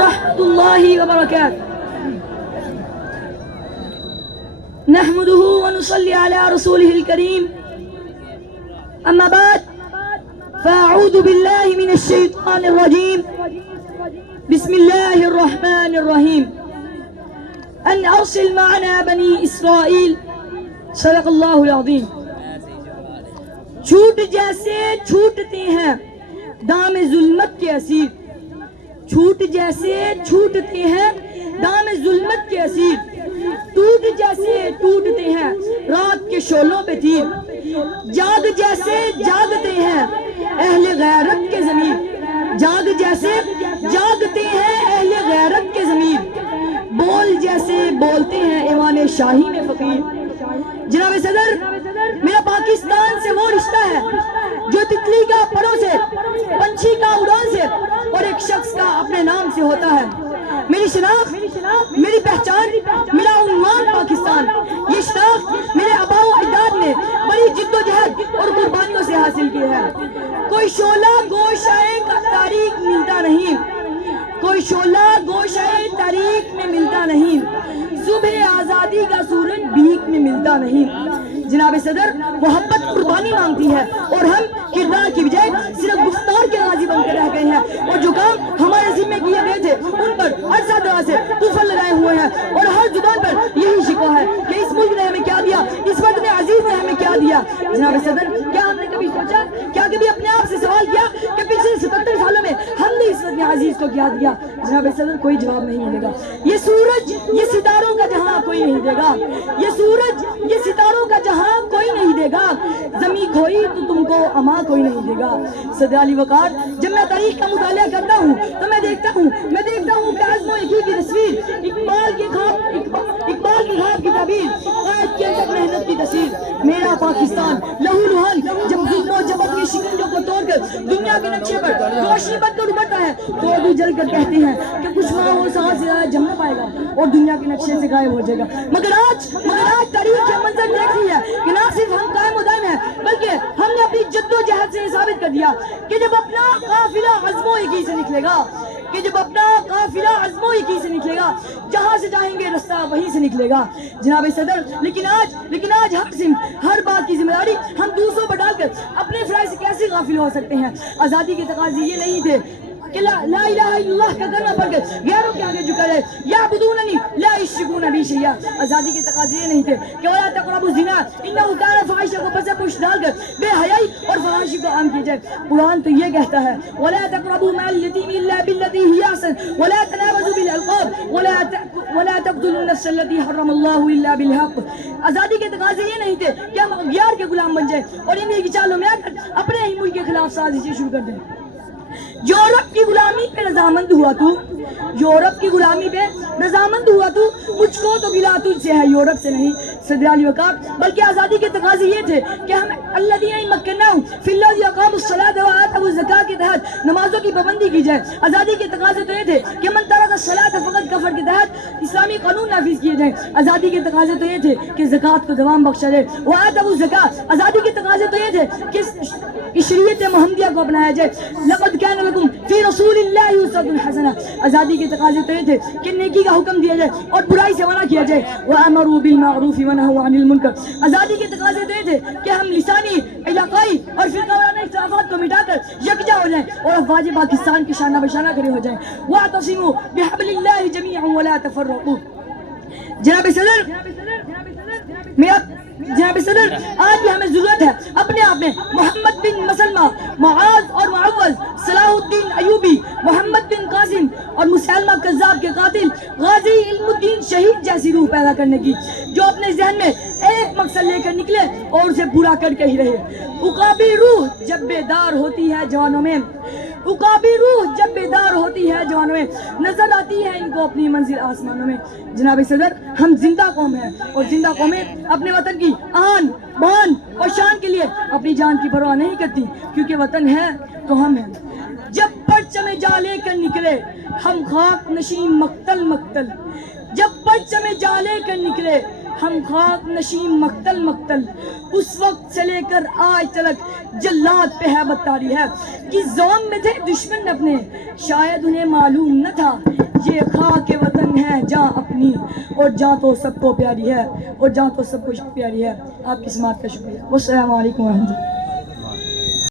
ورحمة الله وبركاته. نحمده ونصلي على رسوله الكريم. أما بعد فأعوذ بالله من الشيطان الرجيم. بسم الله الرحمن الرحيم. أن أرسل معنا بني إسرائيل. صدق الله العظيم. چھوٹ جیسے چھوٹتے ہیں دام ظلمت کے اسیر، چھوٹ جیسے چھوٹتے ہیں دام ظلمت کے اسیر، ٹوٹ جیسے ٹوٹتے ہیں رات کے شعلوں پہ تیر، جاگ جیسے جاگتے ہیں اہل غیرت کے ضمیر، جاگ جیسے جاگتے ہیں اہل غیرت کے ضمیر، بول جیسے بولتے ہیں ایوان شاہی میں فقیر۔ جناب صدر، میرا پاکستان سے وہ رشتہ ہے جو تتلی کا پروں سے، پنچھی کا اڑان سے اور ایک شخص کا اپنے نام سے ہوتا ہے۔ میری شناخت، میری پہچان، میرا عنوان پاکستان، یہ شناخت میرے آباء و اجداد نے بڑی جد و جہد اور قربانیوں سے حاصل کی ہے۔ کوئی شعلہ گوشائے تاریخ ملتا نہیں، کوئی شعلہ گوشائے تاریخ میں ملتا نہیں، صبح آزادی کا سورج بھیک میں ملتا نہیں۔ جناب صدر، محبت قربانی مانگتی ہے اور ہم کردار کی بجائے صرف گفتار کے غازی بن کر رہ گئے ہیں، اور جو کام ہمارے ذمہ کیے گئے تھے ان پر عرصہ دراز سے طوفان لگائے ہوئے ہیں، اور ہر زبان پر یہی شکوہ ہے کہ اس ملک نے ہمیں کیا دیا، اس وطن عزیز نے ہمیں کیا دیا۔ جناب صدر، کیا ہم نے کبھی سوچا، کیا کبھی اپنے آپ سے سوال کیا کہ پچھلے 77 سالوں میں ہم نے اس وطن عزیز کو کیا دیا؟ جناب صدر، کوئی جواب نہیں ملے گا۔ یہ سورج، یہ ستاروں کا جہاں کوئی نہیں دے گا، یہ سورج، یہ ستاروں کا جہاں کوئی نہیں دے گا، زمین کھوئی تو تم کو اما کوئی نہیں دے گا۔ صدر علی وقار، جب میں تاریخ کا مطالعہ کرتا ہوں تو میں دیکھتا ہوں کہ عزم و یقین کی تصویر، اقبال کی خواب کی تعبیر، قائد کے اندر محنت کی تصویر۔ میرا پاکستان لہو لہان جب ظلم و جبر کی شکنجوں کو توڑ کر دنیا کے نقشے پر روشنی بن کر ابھرتا ہے تو اردو جل کر کہتے ہیں کہ کچھ ماہ اور سال سے زیادہ جم نہ پائے گا اور دنیا کے نقشے سے غائب ہو جائے گا۔ مگر آج تاریخ کا منظر دیکھ رہی ہے کہ نہ صرف ہم قائم و دائم ہیں بلکہ ہم نے اپنی جد و جہد سے ثابت کر دیا کہ جب اپنا قافلہ عزم و یقین سے نکلے گا، جہاں سے جائیں گے رستہ وہیں سے نکلے گا۔ جناب صدر، لیکن آج ہر بات کی ذمہ داری ہم دوسروں پر ڈال کر اپنے فرائض سے کیسے غافل ہو سکتے ہیں؟ آزادی کے تقاضے یہ نہیں تھے کہ لا الہ الا اللہ کا کلمہ پڑھ کر غیروں کے آگے جھکا جائے، یعبدوننی لا یشرکون بی شیئا۔ آزادی کے تقاضے یہ نہیں تھے کہ ولا تقربوا الزنا انہ کان فاحشہ کو پس پش ڈال کر بے حیائی اور فحاشی کو عام کی جائے۔ قرآن تو یہ کہتا ہے ولا تقربوا مال الیتیم الا بالتي هي احسن ولا تنابزوا بالالقاب ولا تقتلوا النفس التي حرم الله الا بالحق۔ آزادی کے تقاضے یہ نہیں تھے کہ ہم اغیار کے غلام بن جائیں اور انہیں کی چالوں میں آ کر اپنے ہی ملک کے خلاف سازشیں شروع کر دیں۔ یورپ کی غلامی پہ رضامند ہوا تو، یورپ کی غلامی پہ رضامند ہوا تو، مجھ کو تو گلا تجھ سے ہے یورپ سے نہیں۔ صدر علی وقار، بلکہ آزادی کے تقاضے یہ تھے کہ ہم الذین مکناہم فی الارض اقاموا الصلاۃ وآتوا الزکاۃ کے تحت نمازوں کی پابندی کی جائے۔ آزادی کے تقاضے تو یہ تھے کہ من ترک الصلاۃ فقد کفر کے تحت اسلامی قانون نافذ کیے جائیں۔ آزادی کے تقاضے تو یہ تھے کہ زکوٰۃ کو دوام بخشا جائے۔ وآتوا الزکاۃ، آزادی کے تقاضے تو یہ تھے کہ شریعت محمدیہ کو اپنایا جائے۔ لقد کان لکم فی رسول اللہ اسوۃ حسنہ، آزادی کے تقاضے تو یہ تھے کہ نیکی کا حکم دیا جائے اور برائی سے منع کیا جائے۔ وَأَمَرُوا بِالْمَعْرُوفِ وَنَهَوْا عَنِ الْمُنکر، آزادی کے تقاضے تو یہ تھے کہ ہم لسانی، علاقائی اور فرقہ وارانہ اختلافات کو مٹا کر یکجا ہو جائیں اور افواج پاکستان کی شانہ بشانہ کھڑے ہو جائیں۔ وَاعْتَصِمُوا بِحَبْلِ اللَّهِ جَمِيعًا وَلَا تَفَرَّقُوا۔ جناب صدر، آج بھی ہمیں ضرورت ہے اپنے آپ میں محمد بن مسلمہ، معاذ اور معوذ، صلاح الدین ایوبی، محمد بن قاسم اور مسیلمہ کذاب کے قاتل غازی علم الدین شہید جیسی روح پیدا کرنے کی، جو اپنے ذہن میں ایک مقصد لے کر نکلے اور اسے پورا کر کے ہی رہے۔ عقابی روح جب بیدار ہوتی ہے جوانوں میں، عقابی روح جب بیدار ہوتی ہے جوانوں میں، نظر آتی ہے ان کو اپنی منزل آسمانوں میں۔ جناب صدر، ہم زندہ قوم ہیں اور زندہ قومیں اپنے وطن کی آن، بان اور شان کے لیے اپنی جان کی پرواہ نہیں کرتی، کیونکہ وطن ہے تو ہم ہیں۔ جب پرچم جا لے کر نکلے ہم خاک نشین مقتل مقتل، جب پرچم جا لے کر نکلے ہم خاک نشین مقتل مقتل، اس وقت سے لے کر آج تلک جلاد پہ ہے بدتاری ہے کہ زوم میں تھے دشمن اپنے، شاید انہیں معلوم نہ تھا یہ خاک وطن ہے جاں اپنی، اور جاں تو سب کو پیاری ہے، اور جاں تو سب کو پیاری ہے۔ آپ کی سماعت کا شکریہ۔ والسلام علیکم ورحمۃ اللہ۔